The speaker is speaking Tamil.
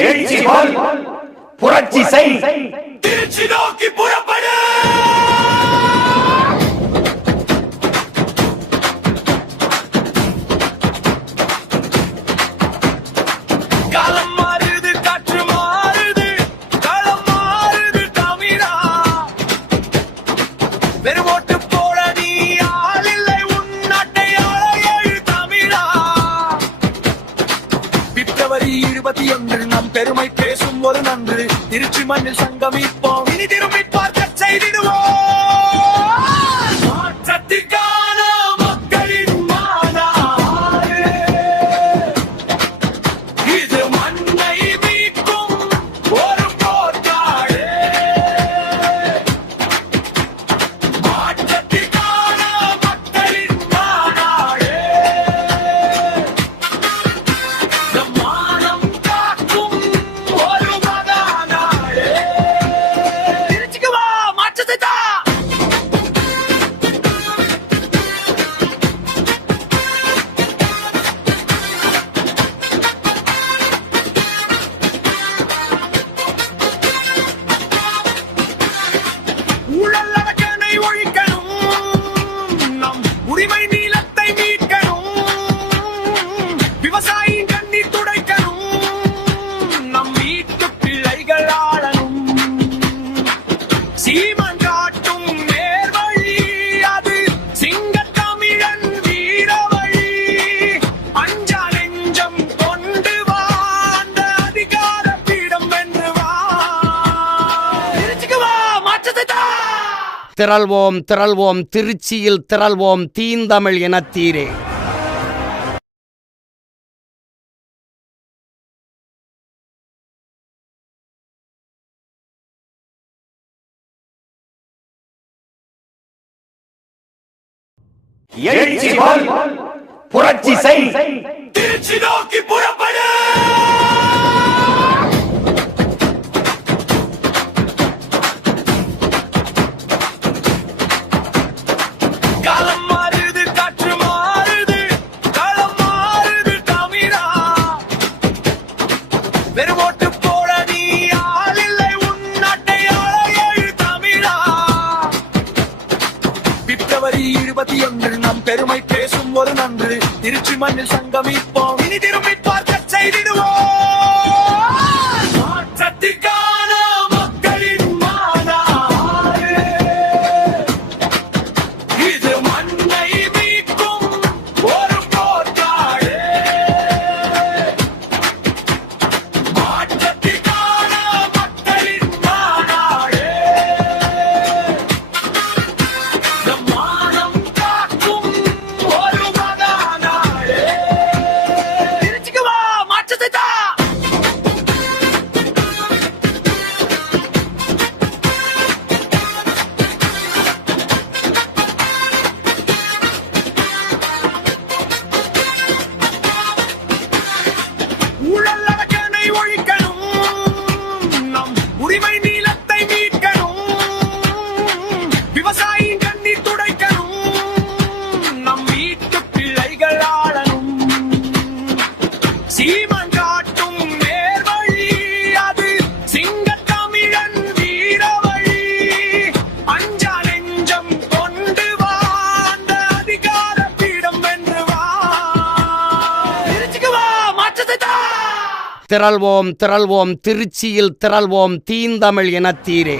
எழுச்சி போல் புரட்சி செய், திருச்சி நோக்கி புறப்படு. காலம் மாறுது, காற்று மாறுது, களம் மாறுது தமிழா. வெறும் ஓட்டு போட நீ ஆள் இல்லை, உன் நாட்டை ஆள எழு தமிழா. பிப்ரவரி 21 நம் பெருமை பேசும் ஒரு நன்று. திருச்சி மண்ணில் சங்கமிப்போம், இனி திரும்பி பார்க்க செய்திடுவோம். மாற்றத்திற்கான மக்களின் மாநாடு, இது மண்ணை மீட்கும் ஒரு போர்க்காடு. மாற்றத்திற்கான மக்களின் மாநாடு, நம் மானம் காக்கும் ஒரு மகாநாடு. திருச்சிக்கு வா, மாற்றத்தை தா. ஊழல் அடக்கனை ஒழிக்கணும், நம் உரிமை நீளத்தை மீட்கணும். விவசாயியின் கண்ணீர் துடைக்கணும், நம் வீட்டு பிள்ளைகள் ஆளணும். சீமான் காட்டும் நேர்வழி, அது சிங்கத்தமிழன் வீரவழி. அஞ்சா நெஞ்சம் கொண்டு வா, அந்த அதிகார பீடம் வென்று வா. திருச்சிக்கு வா, மாற்றத்தை தா. திரள்வோம் திரள்வோம் திருச்சியில் திரள்வோம் தீந்தமிழ் இனத்தீரே. எழுச்சி போல் புரட்சி செய், திருச்சி நோக்கி புறப்படு. காலம் மாறுது, காற்று மாறுது, களம் மாறுது தமிழா. வெறும் ஓட்டு போட நீ ஆள் இல்லை, உன் நாட்டை ஆள எழு தமிழா. பிப்ரவரி 21 நம் பெருமை பேசும் ஒரு நன்று. திருச்சி மண்ணில் சங்கமிப்போம், இனி திரும்பி பார்க்க செய்திடுவோம். மாற்றத்திற்கான மக்களின் மாநாடு, இது மண்ணை மீட்கும் ஒரு போர்க்காடு. மாற்றத்திற்கான மக்களின் மாநாடு, நம் மானம் காக்கும் ஒரு மகாநாடு. திருச்சிக்கு வா, மாற்றத்தை தா. ஊழல் அடக்கனை ஒழிக்கணும், நம் உரிமை நீளத்தை மீட்கணும். விவசாயியின் கண்ணீர் துடைக்கணும், நம் வீட்டு பிள்ளைகள் ஆளணும். சீமான் காட்டும் நேர்வழி, அது சிங்கத்தமிழன் வீரவழி. அஞ்சா நெஞ்சம் கொண்டு வா, அந்த அதிகார பீடம் வென்று வா. திருச்சிக்கு வா, மாற்றத்தை தா. திரள்வோம் திரள்வோம் திருச்சியில் திரள்வோம் தீந்தமிழ் இனத்தீரே.